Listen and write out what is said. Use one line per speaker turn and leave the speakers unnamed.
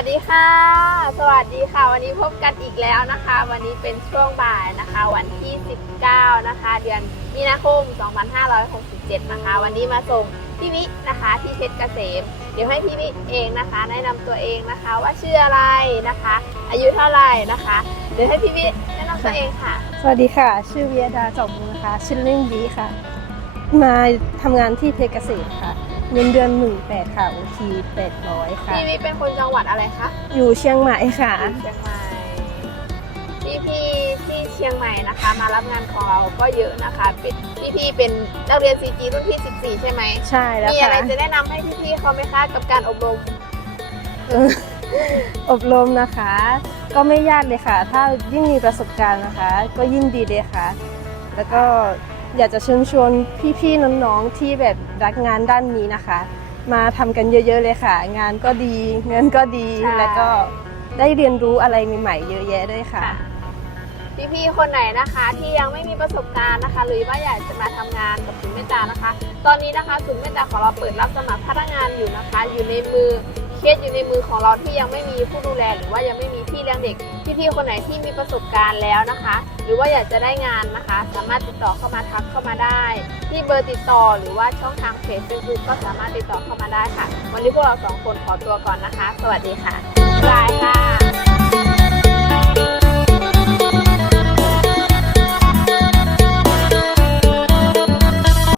วัสดีค่ะ สวัสดีค่ะ วันนี้พบกันอีกแล้วนะคะ วันนี้เป็นช่วงบ่ายนะคะ วันที่ 19 นะคะ เดือนมีนาคม 2567 นะคะ วันนี้มาส่งพี่วินะคะที่เพชรเกษม เดี๋ยวให้พี่วิเองนะคะ แนะนำตัวเองนะคะ ว่าชื่ออะไรนะคะ อายุเท่าไหร่นะคะ เดี๋ยวให้พี่วิแนะนำตัวเองค่ะ
สวัสดีค่ะ ชื่อวิยดาจอบบุญนะคะชื่อเล่นบีค่ะ มาทำงานที่เพชรเกษมค่ะ เงินเดือนหนึ่งแปดค่ะโอทีแปดร้อยค่ะ
พี่วิเป็นคนจังหวัดอะไรคะ
อยู่เชียงใหม่ค่ะ
เชียงใหม่พี่พี่ที่เชียงใหม่นะคะ มารับงานของเราก็เยอะนะคะเป็นพี่พี่เป็นนักเรียน CG รุ่นที่ 14 ใช่ไหม
ใช่แล้ว
มี
ค่ะ
อะไรจะแนะนำให้พี่พี่ๆเขาไหมคะกับการอบรม
เอออบรมนะคะ ก็ไม่ยากเลยค่ะ ถ้ายิ่งมีประสบการณ์นะคะ ก็ยิ่งดีเลยค่ะ แล้วก็ อยากจะเชิญชวนพี่ๆน้องๆที่แบบรักงานด้านนี้นะคะ มาทำกันเยอะ ๆ เลยค่ะ งานก็ดีเงินก็ดี
ใช่
แล้วก็ได้เรียนรู้อะไรใหม่ๆเยอะแยะด้วยค่ะ
พี่พี่ๆ คนไหนนะคะที่ยังไม่มีประสบการณ์นะคะ หรือว่าอยากจะมาทำงานกับศูนย์เมตตานะคะ ตอนนี้นะคะศูนย์เมตตาของเราเปิดรับสมัครพนักงานอยู่นะคะ อยู่ในมือ เคสอยู่ในมือของเราที่ยังไม่มีผู้ดูแล หรือว่ายังไม่มีพี่เลี้ยงเด็กพี่ๆคนไหนที่มีประสบการณ์แล้วนะคะ หรือว่าอยากจะได้งานนะคะ สามารถติดต่อเข้ามาทักเข้ามาได้ ที่เบอร์ติดต่อหรือว่าช่องทางเพจเฟซบุ๊กก็สามารถติดต่อเข้ามาได้ค่ะ วันนี้พวกเราสองคนขอตัวก่อนนะคะ สวัสดีค่ะบายค่ะ